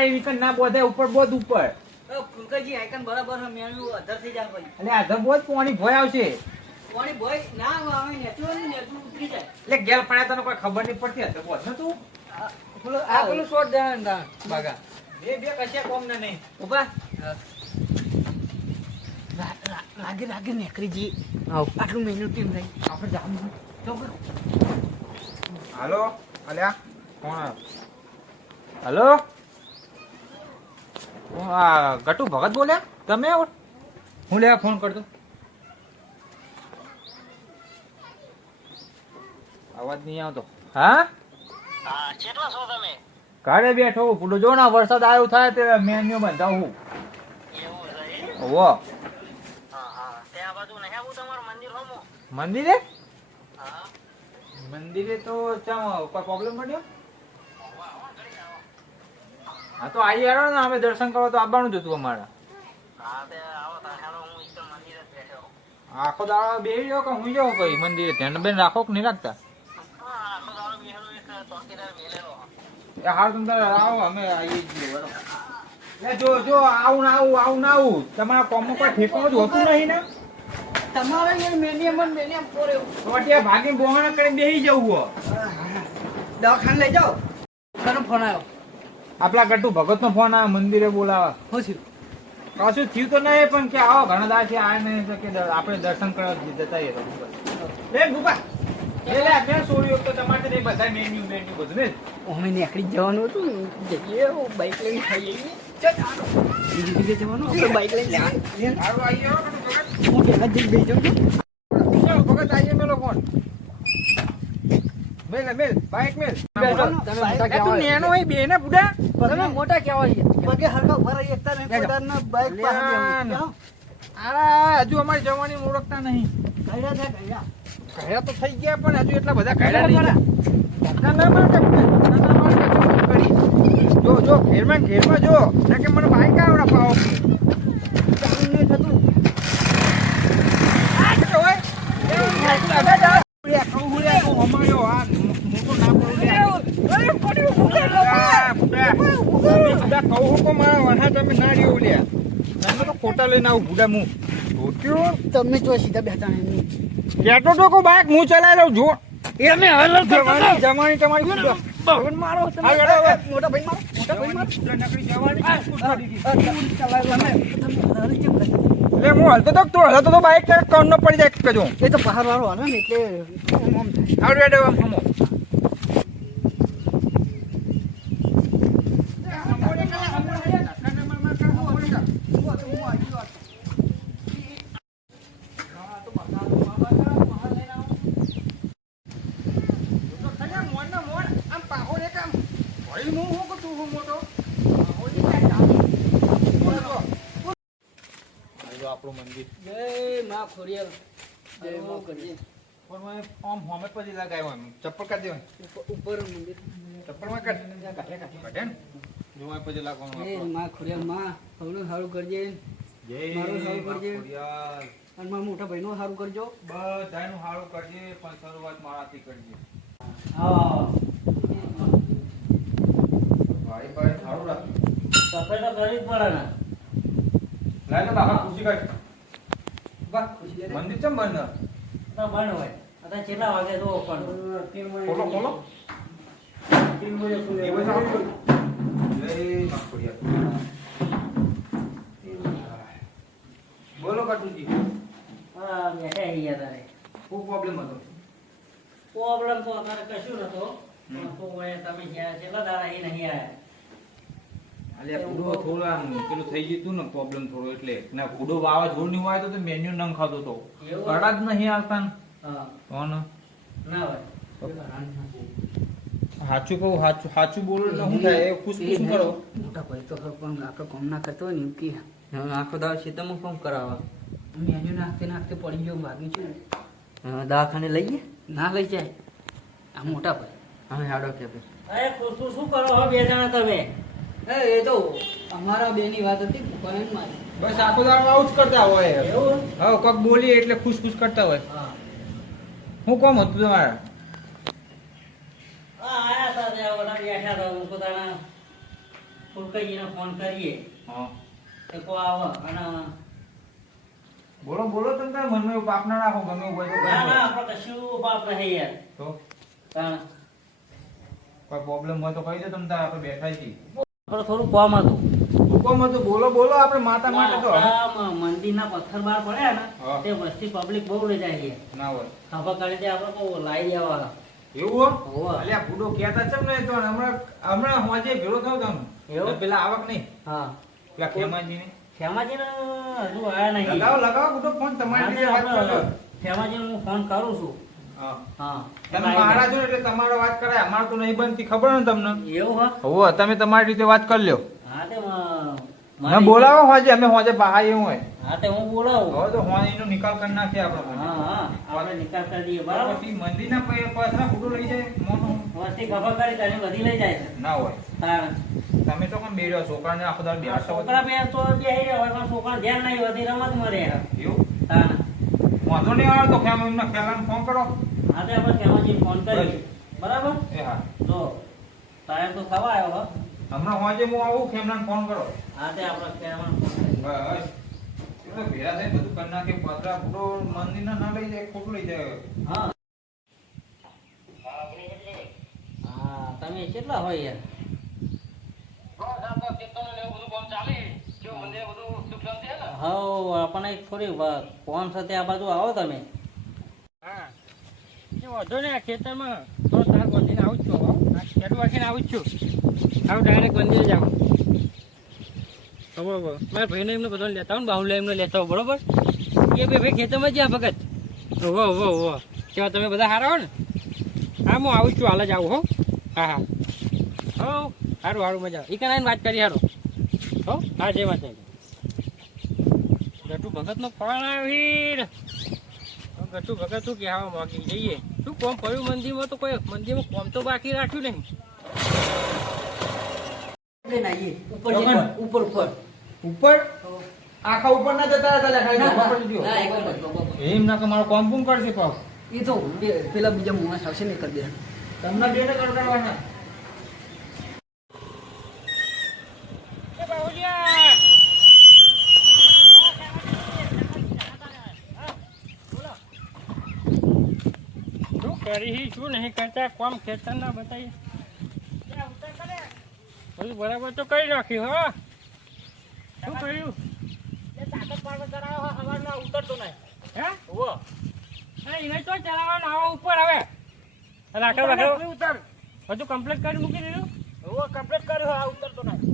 એ વિકન ના બોધે ઉપર બોધ ઉપર ફૂલકાજી આઈકન બરાબર મેળવ્યું અધર થઈ જાય ભાઈ એટલે આ ધબોધ પાણી ભોય આવશે કોણી ભાઈ ના આવે નેચું ઉતરી જાય એટલે ગેલ પડ્યા તને કોઈ ખબર નહીં પડતી હતી બોધ ન તું પેલું શોટ દેવાના બાગા બે કશે કોમ ને નહીં ઉભા લાગે નેકરીજી આટલું મેન્યુ ટીમ રહી આપણે જામ હાલો અલ્યા કોણ હાલો આ ગટુ ભગત બોલ્યા તમે હું લેવા ફોન કરતો અવાજ નહીં આવતો હા કેટલા છો તમે ઘરે બેઠો પૂરો જો ના વરસાદ આવ્યો થાય તે મેન્યુ બંધાવું એવું છે ઓવો ત્યાં બાજુ નહીં આવું તમારું મંદિર હોમો મંદિરે હા મંદિરે તો ચમ કોઈ પ્રોબ્લેમ પડ્યો હા તો આવી આવ્યો ને અમે દર્શન કરવા તો આવવાનું જ હતું અમારે હા તે આવો તારો હું ઈશ્વર મંદિરે જ બેઠો આખો દાડો બેહી રહ્યો કે હું જાઉં કઈ મંદિરે ધ્યાન બેન રાખો કે નહીં રાખતા આખો દાડો બેહરો એક ચોકીદાર મેલેલો એ હાલ તમે આવો અમે આવીએ છીએ બરોબર જો આવું ના આવું તમારા કોમમાં કોઈ ઠેકાણું જ હોતું નહીં ને તમારે યાર મેનિયમ પોરે તો ત્યાં ભાગીને બોહાણા કરીને બેસી જવું દવાખાને લઈ જાઓ કનો ફોન આવ્યો આપલા ગટ્ટુ ભગત નો ફોન આવે મંદિરે બોલાવે શું થયું કશું થયું તો નહીં પણ કે આવો ઘણા દાડા છે આ નહીં કે આપણે દર્શન કરવા જતા રહીએ લે ગુપા લે મેં છોડ્યું તો તમારે નહીં બધા મેન્યુ બધું ને અમે નીકળી જવાનું હતું જઈએ બાઈક લઈને ખાઈએ બીજી જગ્યાએ જવાનું આપણે બાઈક લઈને સારું આવી જાઓ ભગત હું પહેલા જઈ બેસી જાઉં ભગત આવીએ મેલો ફોન મેલ બાઈક મેલ તું નેનો હોય બે ને બુડા તમે મોટા કહેવાય પગે હરખા ભરાઈ એકતા ને પોતાના બાઈક પાસે આ હજુ અમારી જવાની ઓળખતા નહીં કઈરા છે કઈરા કયા તો થઈ ગયા પણ હજુ એટલા બધા કયા નહીં ધક્કા ના મારતા ધક્કા ના મારતા કરી જો ઘેરમાં જો ના કે મને બાઈક આવડા પાવો ચાલુ નહીં થતું આ કે હોય અમારો આ મોટો ના પડ્યું કહું કો મારા વરસાદ તમે ના રહ્યો લ્યા તમે તો ખોટા લઈને આવું બુડા હું ધોત્યો તમે જો સીધા બેઠા નહીં કેટો તો કો બાઈક હું ચલાવી લઉં જો એ અમે હલલ જવાની તમારી ભગવાન મારો મોટા ભાઈ મારો નકરી જવાની ચલાવ અમે તમે હલલ કેમ કરતા એટલે હું હલતો તો બાઈક કોણ નો પડી જાય કજો એ તો પહાડ વાળો હાલે ને એટલે આમ થાય આવડે એડે હમો આપણું મંદિર જય માં ખોડિયાર જય માં ખોડિયાર પણ આમ હોમે પછી લગાવ્યો એમ ચપ્પલ કાઢી દેવાનું ઉપર મંદિર ચપ્પલ માં કાઢે ને જોવા પછી લાગવાનું જય માં ખોડિયાર માં સૌનું સારું કરજે જય મારું સારું કરજે ખોડિયાર અને મારા મોટા ભાઈનું સારું કરજો બધાનું સારું કરજે પણ શરૂઆત મારાથી કરજે હા ભાઈ સારું રાખ સફાઈ તો કરવી જ પડે ને લાય ને બાપા ખુશી કાઢ બા ખુશી લે મંદિર ચમ બંધ તો બંધ હોય અત્યારે કેટલા વાગે જો પણ ખોલો 3 વાગે ખુલે એ બધા જય માં ખોડિયાર બોલો કાટુજી હા બેઠા અહીંયા તારે શું પ્રોબ્લેમ હતો પ્રોબ્લેમ તો અમારે કશું નતો તો તમે જ્યાં કેટલા દાડા એ નહીં આયા અલ્યા કુડો થોડો આમ પેલું થઈ ગયું તું ને પ્રોબ્લેમ થોડો એટલે ના કુડો વાવાઝોડું નહીં હોય તો મેન્યુ નંગ ખાતો તો કડા જ નહીં આવતા ને હા કોણ ના હોય સાચું બોલો એટલે શું થાય એ ખુશ કરો મોટા ભાઈ તો પણ આપણે કોમ ના કરતો હોય ને એમ કે આખો દાવ શીતમાં કોમ કરાવવા મેન્યુ નાખતે પડી ગયો ભાગી છું દવાખાને લઈએ ના લઈ જાય આ મોટા ભાઈ અમે હાડો કે ભાઈ અરે ખુશ શું કરો હો બે જણા તમે એ તો અમારા બેની વાત હતી ભગવાન મારી બસ આખો દાડો આવું જ કરતા હોય એવું હા કોક બોલીએ એટલે ખુશ કરતા હોય હા હું કોમ હતું તમારે આયા તા ત્યાં ઓલા બેઠા હતા હું પોતાના સુરકઈજીને ફોન કરીએ હા એ કો આવો અને બોલો બોલો તમે તાર મનમાં એવું પાપ ના રાખો ગમે એવું હોય તો ના કહી ના દો. આપણે કશું બાપ નહીં યાર તો તાણ કોઈ પ્રોબ્લેમ હોય તો કહી દો તમે તાર આપણે બેઠા છીએ આપણે થોડું કામ હતું હુકમ તો બોલો બોલો આપણે માતા માટે તો આપણા મંદિરના પથ્થર બહાર પડ્યા ને હા. તે વસ્તી પબ્લિક બહુ લઈ જાય છે ના હોય ખબર કરી દે આપણે બહુ લાવી દેવા એવું હોવે. હો અલ્યા બુડો કહેતા છે ને તો હમણાં હોજે ભેળો થયો તમે એવું? પેલા આવક નહીં હા પેલા ખેમાજીને શ્યામાજીને હજુ આયા નહીં લગાવો લગાવો બુડો ફોન તમારી રીતે વાત કરો શ્યામાજીને હું ફોન કરું છું હા હા તમે મહારાજ છો એટલે તમારો વાત કરાય અમારે તો નહીં બનતી ખબર ને તમને એવું હા હોવે તમે તમારી રીતે વાત કરી લ્યો હા તે મને બોલાવો હોજે અમે હોજે બહાર એવું હોય હા તે હું બોલાવું હવે તો હોણીનો નિકાલ કરી નાખીએ આપણે હા હા આપણે નિકાલ કરી દઈએ બરાબર પછી મંદિરના પૈસા ફૂટો લઈ જાય મોનો વસ્તી ખબર કરી તને બધી લઈ જાય છે ના હોય તાણ તમે તો કેમ બેડ્યો છોકરાને આખો દાડો બેસતા હોય છોકરા બે તો બેહી રહ્યા હોય પણ છોકરા ધ્યાન નહીં બધી રમત મરે એવું તાણ વાંધો નહીં આવે તો ખેમ એમના ખેલાને ફોન કરો હા તે આપણે શ્યામાજી ફોન કરીએ બરાબર એ હા જો ટાઈમ તો થવા આવ્યો હો હમણાં હોજે હું આવું ખેમલાને ફોન કરો હા તે આપણે શ્યામાને ફોન કરીએ બસ એ તો ભેરા થાય બધું કરી નાખે પતરા ફૂટો મંદિરના ના લઈ જાય ખોટું લઈ જાય હા હા તમે કેટલા હોય યાર હવ આપણે એક થોડી કોમ સાથે આ બાજુ આવો તમે હા એ વાંધો નહીં આ ખેતરમાં તો તાર બંધીને આવું જ છું હો. આ ખેડ વાંચીને આવું જ છું આવું ડાયરેક્ટ મંદિરે જાવ બરોબર મારા ભાઈને એમને બધાને લેતા આવું ને બાહુલે એમને લેતા આવું બરોબર એ બે ભાઈ ખેતરમાં જ્યાં ભગત ઓહો ઓહો ઓહો તેમાં તમે બધા સારા હો ને હા હું આવું જ છું હાલ જ આવું હો હા હા હો સારું સારું મજા એ કાંઈ વાત કરી સારું હો હા જય માતા ગટુ ભગતનો ફોન આવી ગટુ ભગત શું કહેવા માંગી જઈએ શું કોમ પડ્યું મંદિરમાં તો કોઈ મંદિરમાં કોમ તો બાકી રાખ્યું નહીં લઈને આવીએ ઉપર જઈને, ઉપર ઉપર ઉપર આખા ઉપર ના જતા હતા ખાલી ઊભા પડી ગયો. ના, એક જ બરોબર. એમ ના કે મારો કોમ કોમ કરશે પાવ એ તો પેલા બીજા માણસ આવશે ને કરી દે તમને બેને કરવાના એ બાहुલિયા શું કરી શું નહીં કરતા કોમ ખેતરના બતાવીએ બધું બરાબર તો કરી નાખ્યું હો શું કર્યું હે હા એને તો ચલાવવાનો આવો ઉપર હવે રાખડ ઉતર બધું કમ્પ્લીટ કરી મૂકી દીધું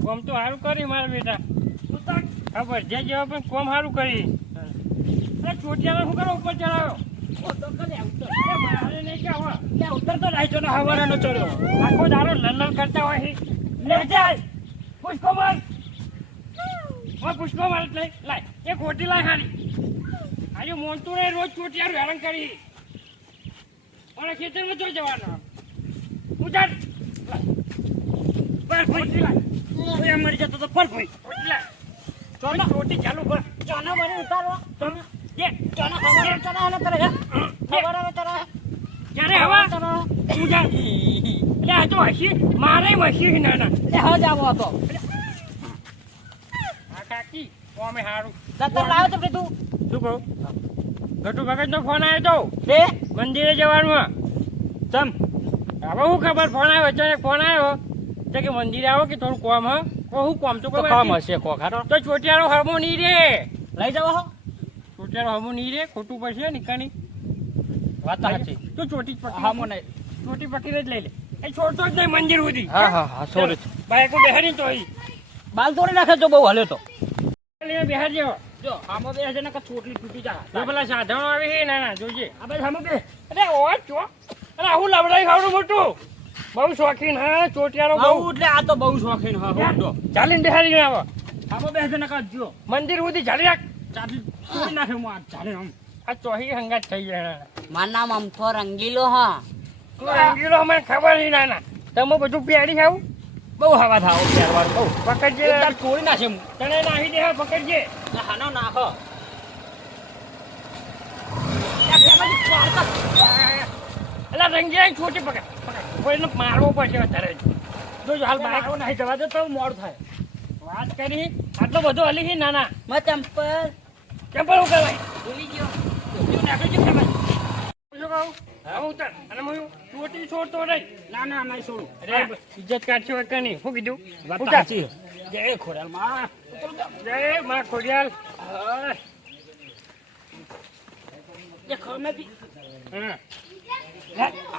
કોમ તો સારું કરી મારા બેટા હા ભરજ્યા જેવા પણ કોમ સારું કરી અરે ચોટિયામાં શું કરો ઉપર ચડાવ્યો મારે નહીં કે હવે ઉતરતો રાખ્યો ને હવારાનો ચડ્યો આખો દાડો લલલ કરતા હોય લે જાય પુષ્કો માર પુષ્કો માર લઈ લાય એક ખોટી લાય હારી આજે મોનતું રે રોજ ચોટિયારું હેરાન કરી મારા ખેતરમાં જો જવાનો ઉતાર પર ખોટી લાય ઓય મરી જતો તો પર ભાઈ ખોટી લાય ચોના રોટી ચાલુ કર ચોના મને ઉતારવા ચોના જે ચોના હવારે ચોના હલે કરે હવારે ચોના ક્યારે હવા તું જા લે આ તો હસી મારે મસી ના ના લે હ જાવો હતો આ કાકી કોમે હારું દત્તર લાવ્યો તો તું શું કહું ગટુ ભગત નો ફોન આવ્યો તો તે મંદિરે જવાનું ચમ હવે હું ખબર ફોન આવ્યો અચાનક ફોન આવ્યો તો કે મંદિરે આવો કે થોડું કોમ હ હું કોમ તો કામ હશે કોખારો તો ચોટિયારો હમો નહીં રે લઈ જાવ હો ચોટિયારો હમો નહીં રે ખોટું પડશે નિકાની વાત સાચી તું ચોટી પકડી હમો નહીં ચોટી પકડીને જ લઈ લે એ છોડતો જ નહીં મંદિર સુધી હા સોરી બાઈકો બેહારી તો અહીં બાલ તોડી નાખે જો બહુ હલ્યો તો બેહાર જેવો જો આમાં બે છે ને કે ચોટલી તૂટી જા જો પેલા સાધનો આવે છે ના ના જોજે આ બે સામે બે અરે ઓ ચો અરે આવું લવડાઈ ખાવડું મોટું બહુ શોખીન હા ચોટિયારો બહુ એટલે આ તો બહુ શોખીન હા હોડો ચાલીને બેહારી આવો આમાં બે છે ને કે જો મંદિર સુધી ચાલી રાખ ચાટલી તોડી નાખે હું આ ચાલે આમ આ ચોહી હંગાત થઈ જાય મારું નામ અમથો રંગીલો હા તું રંગીલો અમને ખબર નહીં નાના તમે બધું પેડી ખાવું બહુ હવા થાવ પહેરવાનું બહુ પકડજે તાર તોડી નાખે હું તને નાહી દે હા, પકડજે હાનો નાખો એટલે રંગીલા છોટી પકડ પકડ કોઈને મારવો પડશે અત્યારે જોજો હાલ બાઈક નહીં જવા દે તો મોડું થાય વાત કરી આટલો બધો હલી છે નાના માં ચંપલ કેમ પણ ઉકળવાય ભૂલી ગયો. તું નાખી છે કેમ શું કહું હવે ઉતર અને હું ચોટી છોડતો નહીં ના ના ના છોડું અરે ઇજ્જત કાઢશો કે નહીં શું કીધું વાત ઉતર. સાચી. જય ખોડાલ માં. જય માં ખોડિયાલ હા. જે ખબર નથી. હા.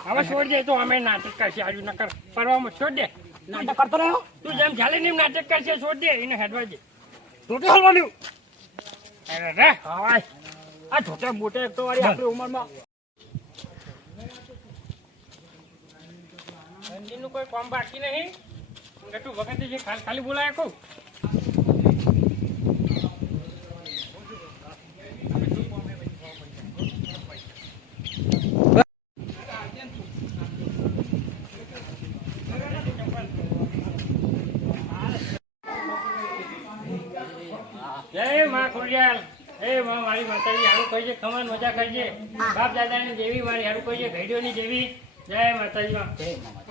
હવે છોડ દે તો અમે નાટક કરશે આજુ નકર પરવામાં છોડ દે નાટક કરતો રહ્યો. તું જેમ ચાલે ને એમ નાટક કરશે છોડ દે એને હેડવા દે છોટે હલવાનું અરે રે હાય. આ છોટા મોટે એક તો વાળી આપણી ઉંમરમાં નું કોઈ કામ બાકી નહીં ગટુ વખતે જે ખાલી બોલાય કહું જય માં ખોડિયાલ એ માં મારી માતાજી હારું કહીજે ખમાન મજા કરજે બાપ દાદાની જેવી મારી હારું કહીજે ઘડીઓની જેવી જય માતાજી માં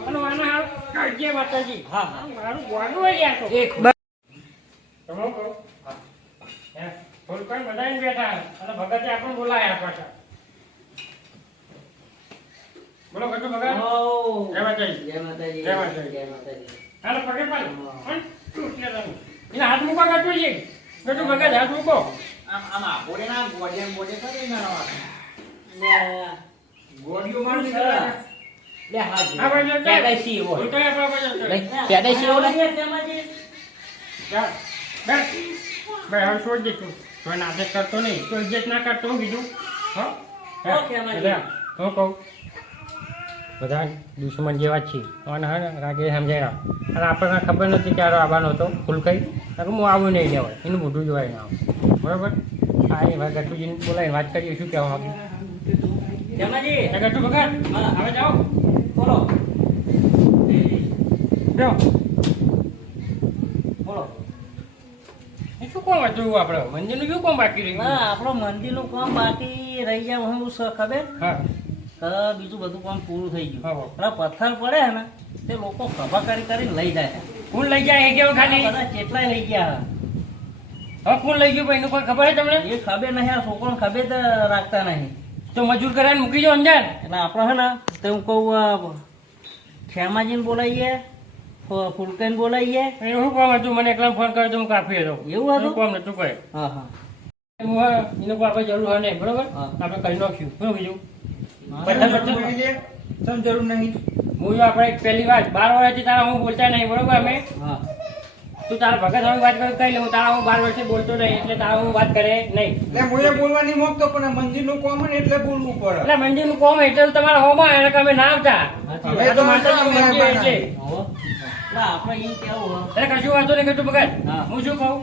અને આના હારું કરજે માતાજી હા હા મારું ગોડું હોય યાર તો એક તમે કહો હે થોડું કઈ બધાને બેઠા અને ભગતે આપણને બોલાયા પાછા બોલો ઘટુ ભગત જય માતાજી જય માતાજી. જય માતાજી. જય માતાજી. હાલો પગે પાડ પણ તૂટને લાગુ એને હાથ મૂકો ઘટુ છે ઘટુ ભગત હાથ મૂકો આમ આપોડે ના ગોડે કરી ના ગોળીઓ લે હાજી. આ બાજુ જઈ. પેદાઈશી એવો. ઉલટો આપણા બાજુ જઈ. પેદાઈશી એવો લાગે. જા, બેસ. બે હવે છોડ દે તું કોઈ નાટક કરતો નહીં તો ઇજ્જત ના કરતો હું કીધું હો ઓકે, અમારી. એટલે હું કહું બધા દુશ્મન જેવા જ છીએ અને હા રાગે સમજાય અને આપણને ખબર નથી કે આરો આવવાનો હતો ફૂલ કઈ હું આવું નહીં લેવાય એનું મોઢું જોવાય ના આવે બરાબર હા એ ભાઈ ગટુજીને બોલાવીને વાત કરીએ શું કહેવા માંગ્યું જમાજી. ગટુ ભગત હા. હવે જાઓ બોલો જાઓ બોલો. એ શું કોમ હતું આપણે મંદિરનું શું કોમ બાકી રહ્યું ના આપણો મંદિરનું કામ બાકી રહી જાય હું ખબર હા કે બીજું બધું કામ પૂરું થઈ ગયું. હા. પેલા પથ્થર પડે ને તે લોકો ખભા કરીને લઈ જાય. ફૂલ લઈ જાય એ કેવું ખાલી બધા કેટલાય લઈ ગયા. હવે ફૂલ લઈ ગયું ભાઈ એનું કોઈ ખબર છે તમને એ ખબર નહીં આ છોકરાને ખબર તો રાખતા નહીં. તો મજૂર કરીને મૂકી દો અંદર એટલે આપણે હે ને તો હું કહું ખેમાજીને બોલાવીએ ફૂલકાઈને બોલાવીએ. એવું કામ હતું મને એકલા ફોન કર્યો તો હું કાપી હતો એવું હતું? કામ નતું કોઈ હા હા હું હા, એનું કોઈ આપણે જરૂર હોય નહીં બરોબર હા. આપણે કરી નાખ્યું શું બીજું સમ જરૂર નહીં હું આપણે પહેલી વાત 12 વર્ષથી તારા હું બોલતા નહીં બરોબર અમે હા તું તારા ભગત હવે વાત કરી લે હું તારા હું 12 વર્ષથી બોલતો નહીં એટલે તારા હું વાત કરે નહીં એટલે હું એ બોલવા નહીં માંગતો પણ મંદિર નું કોમ ને એટલે બોલવું પડે એટલે મંદિરનું કોમ એટલે તમારા હોમાં એને કે અમે ના આવતા સાચી હવે વાત. તો માતાજીનું મંદિર છે હો. એટલે આપણે ઈ કેવું હો. એટલે કશું વાંધો નહીં કશું ભગત હા. હું શું કહું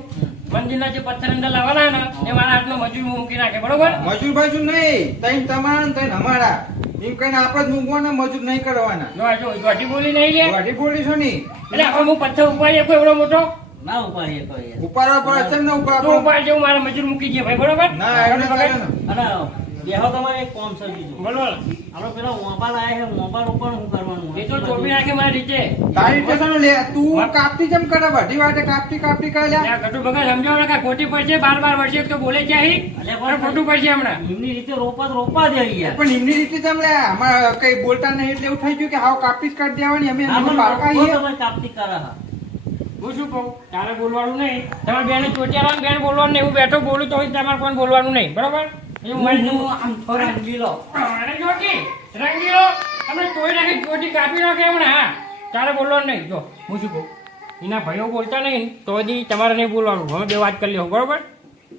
મંદિરના જે પથ્થર અંદર લાવવાના ને એ મારા હાથમાં મજૂર મૂકી નાખે બરોબર મજૂર બાજુ નહીં તઈ તમારા ને તઈ અમારા એમ કઈને આપણે જ મૂકવાના મજૂર નહીં કરવાના જો આ જો જોટી બોલી નહીં છે ગાડી બોલી છો ની એટલે હવે હું પથ્થર ઉપાડી કોઈ એવડો મોટો ના ઉપાડીએ તો યાર. ઉપાડવા પર અચન ના તું ઉપાડવા ઉપાડ જેવું મારા મજૂર મૂકી દે ભાઈ બરોબર ના એને કરે ને અને બેહો તમારે એક કામ છે બીજું. બોલો આપણે પેલા મોબાઈલ આયા છે મોબાઈલ ઉપર શું કરવાનું એ તો ચોપી નાખે મારી રીતે તારી ટેશન લે તું કાપતી જેમ કરે બધી વાતે કાપતી કરે લ્યા ત્યાં ઘટુ ભગત સમજાવો ને કે ખોટી પડશે 12 વર્ષે એક તો બોલે છે અહીં અલ્યા પણ ખોટું પડશે હમણાં એમની રીતે રોપા દે યાર. પણ એમની રીતે તેમ લે અમારે કઈ બોલતા નહીં એટલે એવું થઈ ગયું કે હાવ કાપી જ કરી દેવાની અમે એમને પારકા આપણે આવીએ. તમે કાપતી કરે હા. હું શું કહું તારે બોલવાનું નહીં તમારે બેને ચોટિયામાં બેન બોલવાનું નહીં હું બેઠો બોલું તો તમારે કોઈ બોલવાનું નહીં બરોબર એવું મારી હું આમ થોડો રંગીલો. અરે જોટી રંગીલો તમે તોય નાખી ચોટી કાપી નાખે હમણાં હા તારે બોલવાનું નહીં જો હું શું કહું એના ભાઈઓ બોલતા નહીં તો હજી તમારે નહીં બોલવાનું હવે બે વાત કરી લો બરોબર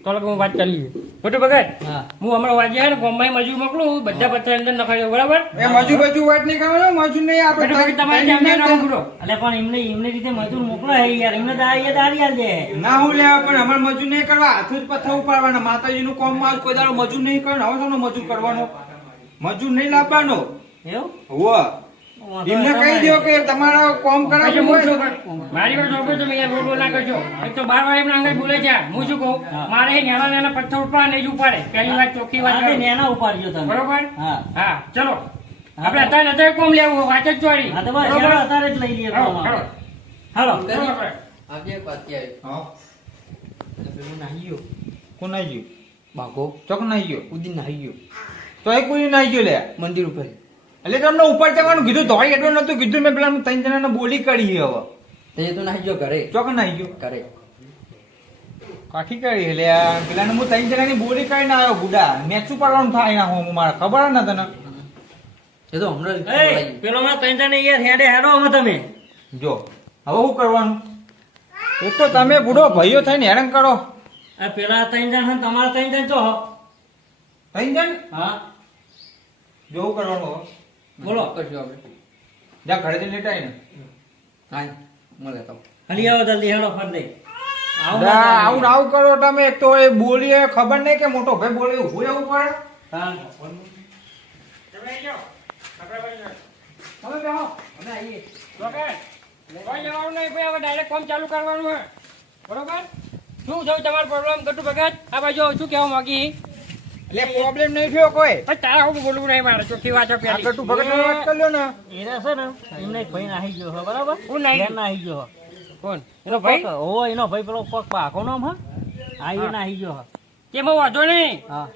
તો લગન હું વાત કરી લઈએ ખોટું ભગત હા હું હમણાં વાજે છે ને બોમ્બે મજૂર મોકલું બધા પથ્થર અંદર નખાઈ દો બરાબર એ મજૂર બજુ વાત નહીં કરવાનો મજૂર નહીં ખોટું ભગત તમારે આપણે ત્યાં ના બોલો એટલે પણ એમને રીતે મજૂર મોકલો હે યાર એમને દાડી આલ દે. ના હું લેવા પણ અમારે મજૂર નહીં કરવા હાથું જ પથ્થર ઉપાડવાના માતાજીનું કામ માં કોઈ દાડો મજૂર નહીં કરવાનો હવે શોનો મજૂર કરવાનો મજૂર નહીં લાવવાનો એવું હોવ એમને કહી દો કે તમારા કામ પછી કરાવવું હું શું હોય કરું? મારી વાત સાંભળો તમે યાર બોલ ના કરશો એક તો 12 વાર એમના અંગે બોલે છે હું શું કહું મારે એ નાના પથ્થર ઉપાડે નહીં જ ઉપાડે પહેલી વાત ચોખ્ખી વાત હા તે કરું. નેના ઉપાડજો તમે. બરોબર હા હા ચલો આપણે અત્યારે કોમ લેવું વાત જ ચોરી હા તો બસ યાર અત્યારે જ લઈ લઈએ હાલો, કોમ હાલો. હાલો બરોબર. આજે પાછી હા પેલું નાહી ગયો કોણ નાઈ ગયું બાઘો ચોક નાઈ ગયો ઉદી નાહી ગયો તો એ કોઈ નાઈ ગયો લે મંદિર ઉપર એટલે તમને ઉપર જવાનું કીધું ધોઈ એટલું નતું કીધું મેં પેલા ત્રણ જણાને બોલી કાઢી હવે તો એ તો નાહી ગયો ઘરે ચોક નાઈ ગયો ઘરે કાઠી કરી એટલે પેલાને હું ત્રણ જણાની બોલી કાઢીને આવ્યો બુડા મેચું પાડવાનું થાય ના હું મારા ખબર ને તને એ તો હમણાં જ એ બોલાઈ પેલો માં ત્રણ જણ યાર હેડે હેડો અમે તમે જો હવે શું કરવાનું એક તો તમે બુડો ભાઈઓ થઈને હેરાન કરો આ પેલા ત્રણ જણ છે ને તમારા ત્રણ જણ છો ત્રણ જણ હા જોવું કરવાનું હવે. બોલો કરશું આપણે જા ઘરે જઈને લેટાય ને હા મળે તો હલી આવો જલ્દી હેડો ફર દે આવો જા, આવું ને આવું કરો તમે એક તો એ બોલીએ ખબર નહીં કે મોટો ભાઈ બોલે ઉભું રહેવું પડે હા હવે બેહો. અમે આવીએ કોઈ જવાનું નહીં ભાઈ હવે ડાયરેક્ટ કામ ચાલુ કરવાનું હે બરોબર શું થયું તમારો પ્રોબ્લેમ ગટુ ભગત આ બાજુ શું કહેવા માંગી એટલે પ્રોબ્લેમ નહીં થયો કોઈ પણ તારા હું બોલવું નહીં મારે ચોખ્ખી વાત છે આ પેલી ગટુ ભગત વાત કરી લ્યો ને એને છે ને એમને એક ભાઈ નાહી ગયો છે બરાબર હું નાહી ઘેર ગયો? નાહી ગયો કોણ એનો ભાઈ છે ઓ એનો ભાઈ પેલો પગ પાકો નામ હા આ એ નાહી ગયો છે કેમ વાંધો નહીં હા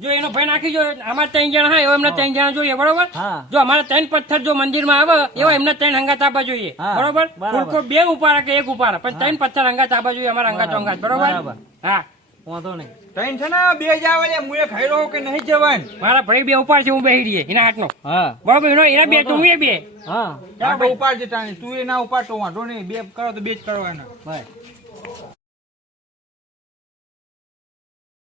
જો એનો ભાઈ નાખી જો અમારે ત્રણ જણા હોય એવા એમને ત્રણ જણા જોઈએ બરોબર હા જો અમારે ત્રણ પથ્થર જો મંદિરમાં આવે એવા એમને ત્રણ હંગાત આપવા જોઈએ હા, બરોબર બરાબર. ફૂલકો બે ઉપાડે કે એક ઉપાડે પણ ત્રણ પથ્થર હંગાત આપવા જોઈએ અમારા હંગાત હંગાત બરોબર બરાબર. હા વાંધો નહીં ત્રણ છે ને બે જ આવે લે મુએ ખાઈ રહ્યો કે નહીં જવાનું મારા ભાઈ બે ઉપાડ છે હું બેહી રહીએ એના હાથનો હા બરોબર એના બે તો હું એ બે હા આ તો ઉપાડ છે તાણી તું એ ના ઉપાડ તો વાંધો નહીં બે કરો તો બે જ કરવાના ભાઈ